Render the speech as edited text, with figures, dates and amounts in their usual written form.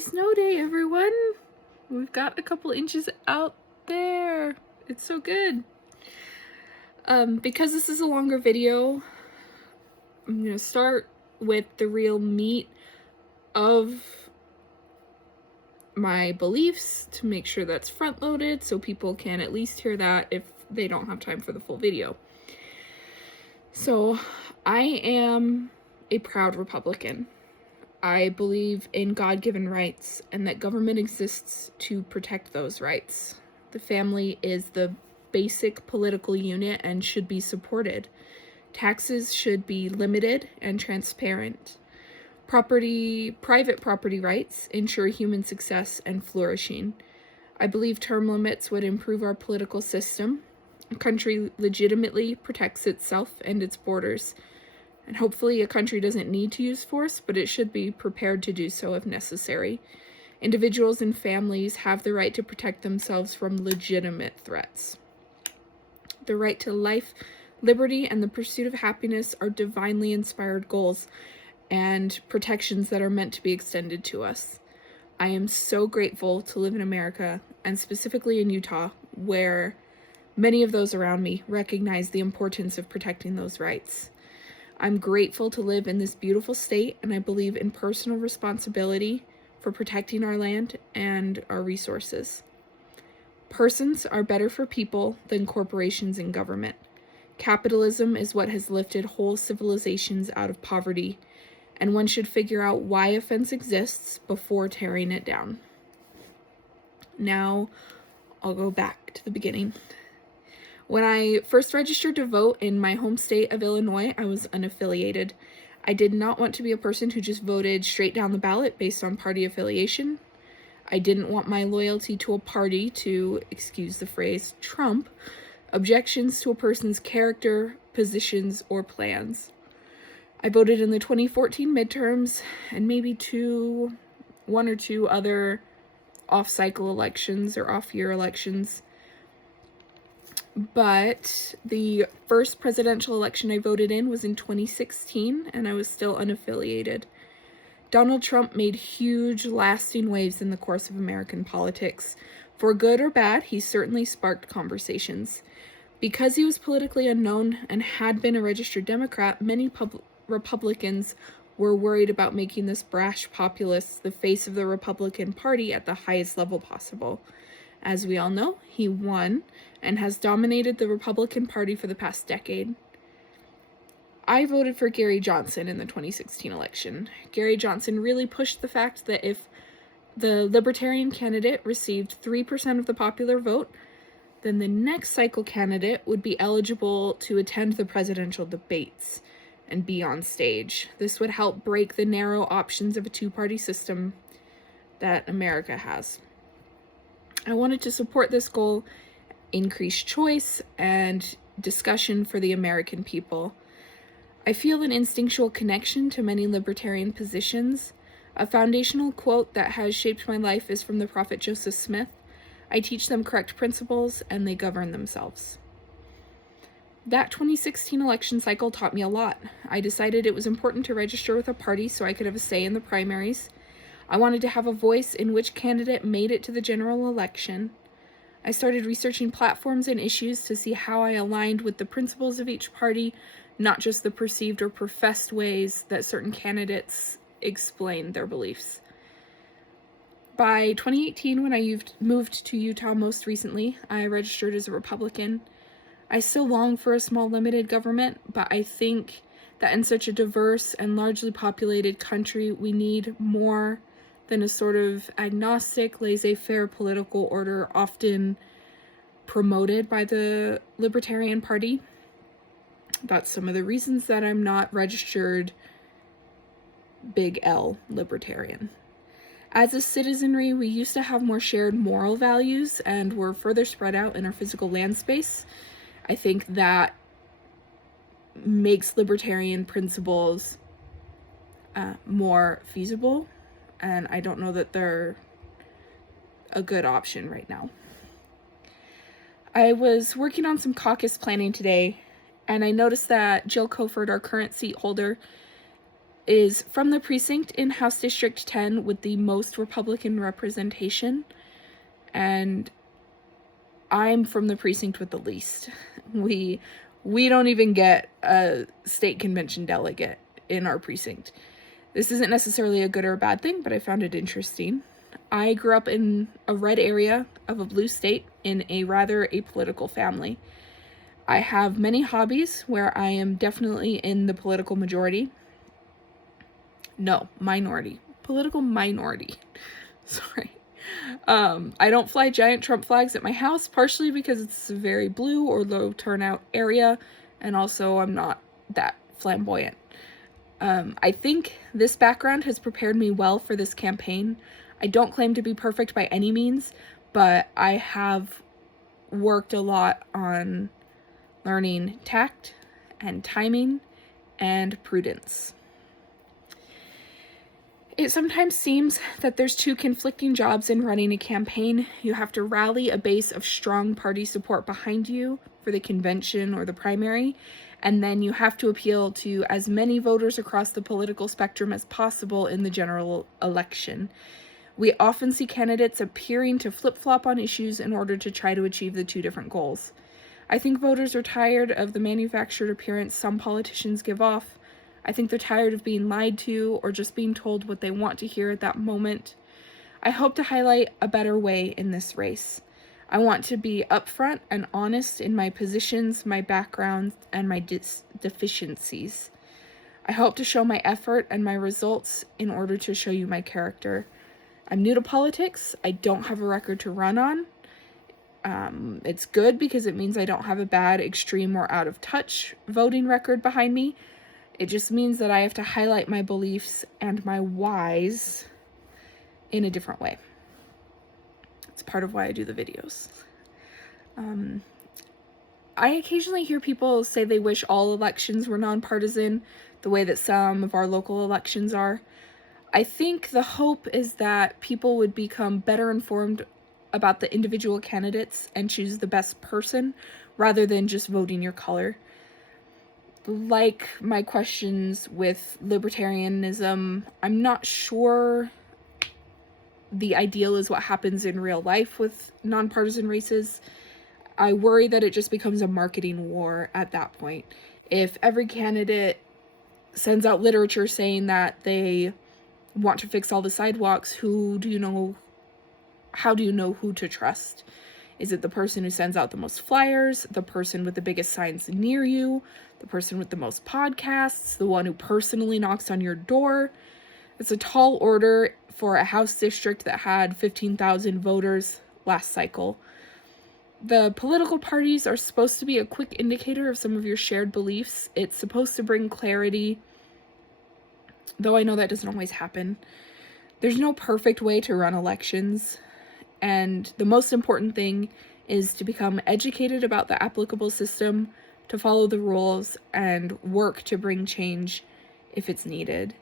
Snow day, everyone. We've got a couple inches out there. It's so good. Because this is a longer video, I'm gonna start with the real meat of my beliefs to make sure that's front loaded so people can at least hear that if they don't have time for the full video. So I am a proud Republican. I believe in God-given rights and that government exists to protect those rights. The family is the basic political unit and should be supported. Taxes should be limited and transparent. Private property rights ensure human success and flourishing. I believe term limits would improve our political system. A country legitimately protects itself and its borders. And hopefully a country doesn't need to use force, but it should be prepared to do so if necessary. Individuals and families have the right to protect themselves from legitimate threats. The right to life, liberty, and the pursuit of happiness are divinely inspired goals and protections that are meant to be extended to us. I am so grateful to live in America, and specifically in Utah, where many of those around me recognize the importance of protecting those rights. I'm grateful to live in this beautiful state, and I believe in personal responsibility for protecting our land and our resources. Persons are better for people than corporations and government. Capitalism is what has lifted whole civilizations out of poverty, and one should figure out why a fence exists before tearing it down. Now, I'll go back to the beginning. When I first registered to vote in my home state of Illinois, I was unaffiliated. I did not want to be a person who just voted straight down the ballot based on party affiliation. I didn't want my loyalty to a party to, excuse the phrase, trump objections to a person's character, positions, or plans. I voted in the 2014 midterms and maybe one or two other off-cycle elections or off-year elections. But the first presidential election I voted in was in 2016, and I was still unaffiliated. Donald Trump made huge, lasting waves in the course of American politics. For good or bad, he certainly sparked conversations. Because he was politically unknown and had been a registered Democrat, many Republicans were worried about making this brash populist the face of the Republican Party at the highest level possible. As we all know, he won and has dominated the Republican Party for the past decade. I voted for Gary Johnson in the 2016 election. Gary Johnson really pushed the fact that if the Libertarian candidate received 3% of the popular vote, then the next cycle candidate would be eligible to attend the presidential debates and be on stage. This would help break the narrow options of a two-party system that America has. I wanted to support this goal, increase choice, and discussion for the American people. I feel an instinctual connection to many libertarian positions. A foundational quote that has shaped my life is from the prophet Joseph Smith. I teach them correct principles, and they govern themselves. That 2016 election cycle taught me a lot. I decided it was important to register with a party so I could have a say in the primaries. I wanted to have a voice in which candidate made it to the general election. I started researching platforms and issues to see how I aligned with the principles of each party, not just the perceived or professed ways that certain candidates explain their beliefs. By 2018, when I moved to Utah most recently, I registered as a Republican. I still long for a small, limited government, but I think that in such a diverse and largely populated country, we need more than a sort of agnostic, laissez-faire political order often promoted by the Libertarian Party. That's some of the reasons that I'm not registered big L Libertarian. As a citizenry, we used to have more shared moral values and were further spread out in our physical land space. I think that makes libertarian principles more feasible, and I don't know that they're a good option right now. I was working on some caucus planning today, and I noticed that Jill Coford, our current seat holder, is from the precinct in House District 10 with the most Republican representation, and I'm from the precinct with the least. We don't even get a state convention delegate in our precinct. This isn't necessarily a good or a bad thing, but I found it interesting. I grew up in a red area of a blue state in a rather apolitical family. I have many hobbies where I am definitely in the political majority. No, minority. Political minority. Sorry. I don't fly giant Trump flags at my house, partially because it's a very blue or low turnout area, and also I'm not that flamboyant. I think this background has prepared me well for this campaign. I don't claim to be perfect by any means, but I have worked a lot on learning tact and timing and prudence. It sometimes seems that there's two conflicting jobs in running a campaign. You have to rally a base of strong party support behind you for the convention or the primary, and then you have to appeal to as many voters across the political spectrum as possible in the general election. We often see candidates appearing to flip-flop on issues in order to try to achieve the two different goals. I think voters are tired of the manufactured appearance some politicians give off. I think they're tired of being lied to or just being told what they want to hear at that moment. I hope to highlight a better way in this race. I want to be upfront and honest in my positions, my background, and my deficiencies. I hope to show my effort and my results in order to show you my character. I'm new to politics. I don't have a record to run on. It's good because it means I don't have a bad, extreme, or out of touch voting record behind me. It just means that I have to highlight my beliefs and my whys in a different way. It's part of why I do the videos. I occasionally hear people say they wish all elections were nonpartisan, the way that some of our local elections are. I think the hope is that people would become better informed about the individual candidates and choose the best person rather than just voting your color. Like my questions with libertarianism, I'm not sure the ideal is what happens in real life with nonpartisan races. I worry that it just becomes a marketing war at that point. If every candidate sends out literature saying that they want to fix all the sidewalks, how do you know who to trust? Is it the person who sends out the most flyers, the person with the biggest signs near you, the person with the most podcasts, the one who personally knocks on your door? It's a tall order for a House district that had 15,000 voters last cycle. The political parties are supposed to be a quick indicator of some of your shared beliefs. It's supposed to bring clarity, though I know that doesn't always happen. There's no perfect way to run elections, and the most important thing is to become educated about the applicable system, to follow the rules, and work to bring change if it's needed.